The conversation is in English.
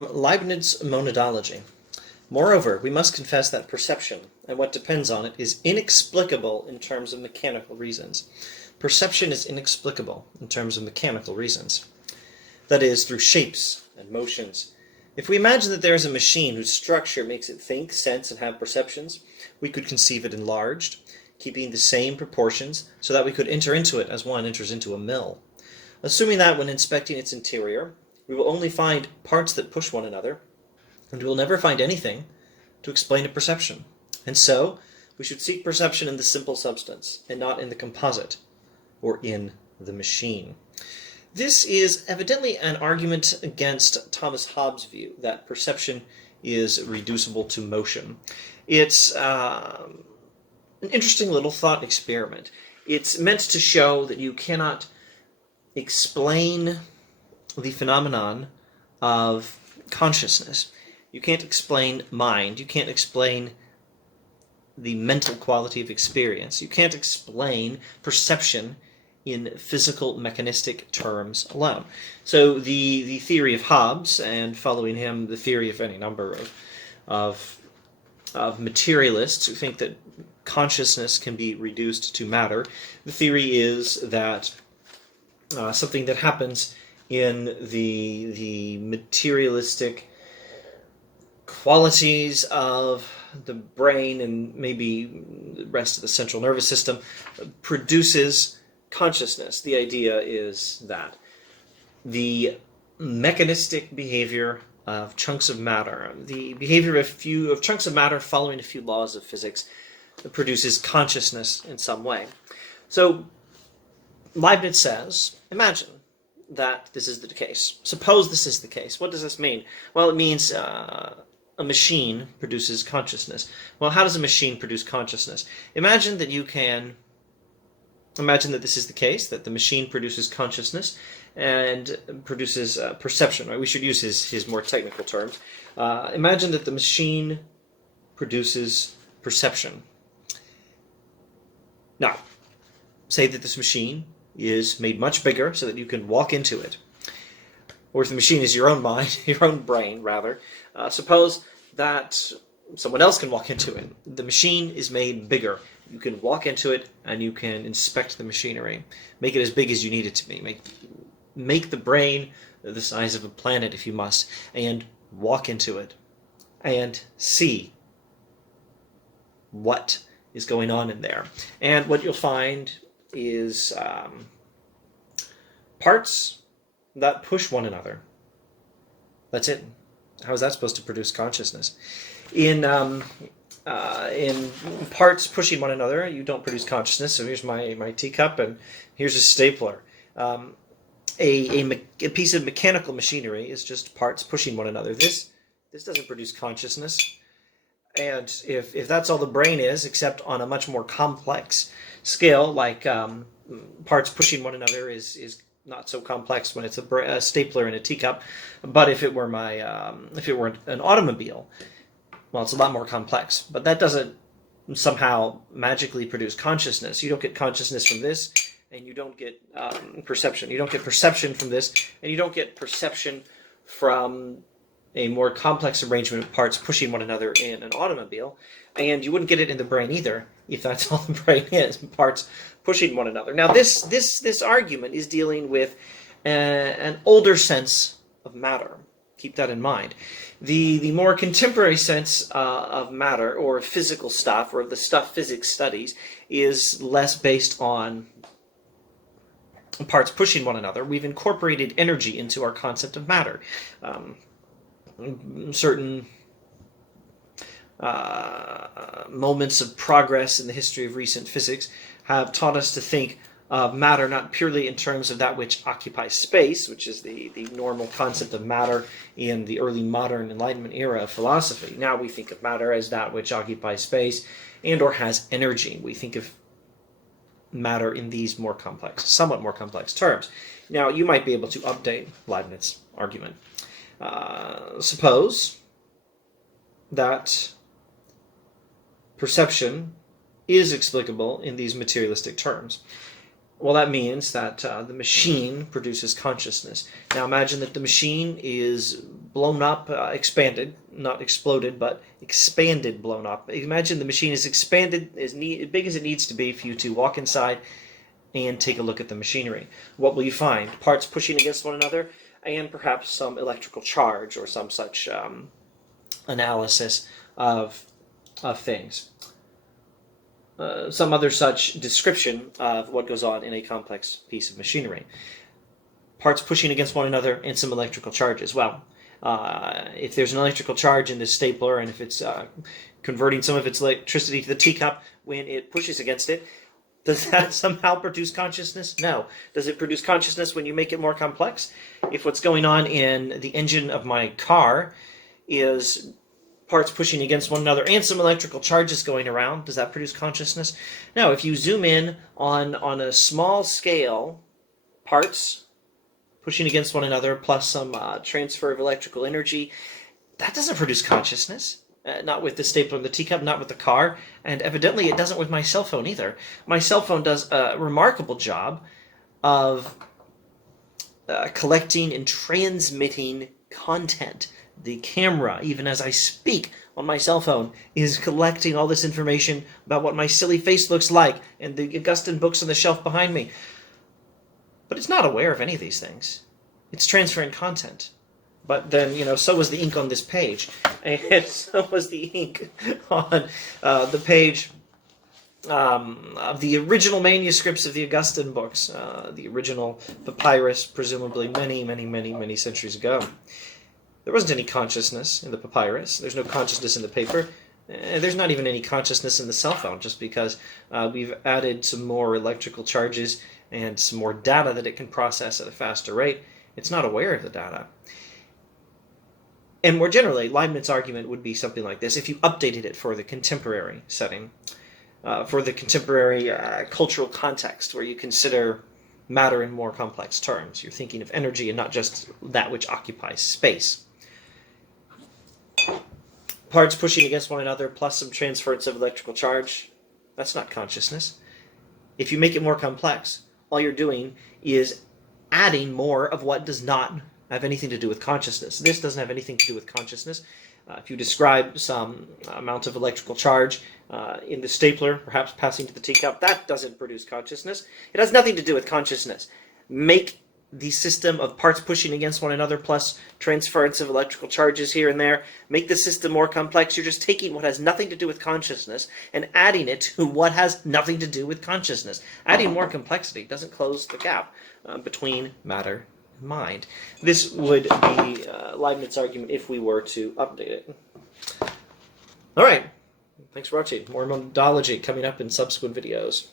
Leibniz Monadology. Moreover, we must confess that perception, and what depends on it, is inexplicable in terms of mechanical reasons. Perception is inexplicable in terms of mechanical reasons. That is, through shapes and motions. If we imagine that there is a machine whose structure makes it think, sense, and have perceptions, we could conceive it enlarged, keeping the same proportions, so that we could enter into it as one enters into a mill. Assuming that when inspecting its interior, we will only find parts that push one another, and we will never find anything to explain a perception. And so, we should seek perception in the simple substance, and not in the composite, or in the machine. This is evidently an argument against Thomas Hobbes' view that perception is reducible to motion. It's an interesting little thought experiment. It's meant to show that you cannot explain the phenomenon of consciousness. You can't explain mind. You can't explain the mental quality of experience. You can't explain perception in physical, mechanistic terms alone. So the theory of Hobbes, and following him, the theory of any number of materialists who think that consciousness can be reduced to matter, the theory is that something that happens in the materialistic qualities of the brain and maybe the rest of the central nervous system produces consciousness. The idea is that the mechanistic behavior of chunks of matter, the behavior of chunks of matter following a few laws of physics, produces consciousness in some way. So Leibniz says, imagine that this is the case. Suppose this is the case. What does this mean? Well, it means a machine produces consciousness. Well, how does a machine produce consciousness? Imagine that this is the case, that the machine produces consciousness and produces perception. Right? We should use his more technical terms. Imagine that the machine produces perception. Now, say that this machine is made much bigger so that you can walk into it. Or if the machine is your own mind, your own brain, rather, suppose that someone else can walk into it. The machine is made bigger. You can walk into it and you can inspect the machinery. Make it as big as you need it to be. Make the brain the size of a planet if you must, and walk into it and see what is going on in there. And what you'll find is parts that push one another. That's it. How is that supposed to produce consciousness? In parts pushing one another, you don't produce consciousness. So here's my teacup, and here's a stapler. A piece of mechanical machinery is just parts pushing one another. This doesn't produce consciousness. And if that's all the brain is, except on a much more complex scale, like parts pushing one another is not so complex when it's a stapler and a teacup. But if it were an automobile, well, it's a lot more complex. But that doesn't somehow magically produce consciousness. You don't get consciousness from this, and you don't get perception. You don't get perception from this, and you don't get perception from a more complex arrangement of parts pushing one another in an automobile, and you wouldn't get it in the brain either if that's all the brain is, parts pushing one another. Now, this argument is dealing with an older sense of matter. Keep that in mind. The more contemporary sense of matter, or physical stuff, or the stuff physics studies, is less based on parts pushing one another. We've incorporated energy into our concept of matter. Certain moments of progress in the history of recent physics have taught us to think of matter not purely in terms of that which occupies space, which is the normal concept of matter in the early modern Enlightenment era of philosophy. Now we think of matter as that which occupies space and or has energy. We think of matter in these somewhat more complex terms. Now, you might be able to update Leibniz's argument. Suppose that perception is explicable in these materialistic terms. Well, that means that the machine produces consciousness. Now imagine that the machine is blown up, expanded, not exploded, but expanded, blown up. Imagine the machine is expanded as big as it needs to be for you to walk inside and take a look at the machinery. What will you find? Parts pushing against one another, and perhaps some electrical charge or some such analysis of things. Some other such description of what goes on in a complex piece of machinery. Parts pushing against one another and some electrical charges. Well, if there's an electrical charge in this stapler and if it's converting some of its electricity to the teacup when it pushes against it, does that somehow produce consciousness? No. Does it produce consciousness when you make it more complex? If what's going on in the engine of my car is parts pushing against one another and some electrical charges going around, does that produce consciousness? No. If you zoom in on a small scale, parts pushing against one another plus some transfer of electrical energy, that doesn't produce consciousness. Not with the stapler and the teacup, not with the car, and evidently it doesn't with my cell phone either. My cell phone does a remarkable job of collecting and transmitting content. The camera, even as I speak on my cell phone, is collecting all this information about what my silly face looks like and the Augustine books on the shelf behind me. But it's not aware of any of these things. It's transferring content. But then, so was the ink on this page. And so was the ink on the page of the original manuscripts of the Augustine books, the original papyrus, presumably many centuries ago. There wasn't any consciousness in the papyrus. There's no consciousness in the paper. There's not even any consciousness in the cell phone, just because we've added some more electrical charges and some more data that it can process at a faster rate. It's not aware of the data. And more generally, Leibniz's argument would be something like this. If you updated it for the contemporary setting, for the contemporary cultural context, where you consider matter in more complex terms, you're thinking of energy and not just that which occupies space. Parts pushing against one another plus some transference of electrical charge, that's not consciousness. If you make it more complex, all you're doing is adding more of what does not have anything to do with consciousness. This doesn't have anything to do with consciousness. If you describe some amount of electrical charge in the stapler, perhaps passing to the teacup, that doesn't produce consciousness. It has nothing to do with consciousness. Make the system of parts pushing against one another plus transference of electrical charges here and there, make the system more complex. You're just taking what has nothing to do with consciousness and adding it to what has nothing to do with consciousness. Adding more complexity doesn't close the gap between matter and mind. This would be Leibniz's argument if we were to update it. All right. Thanks for watching. More Monadology coming up in subsequent videos.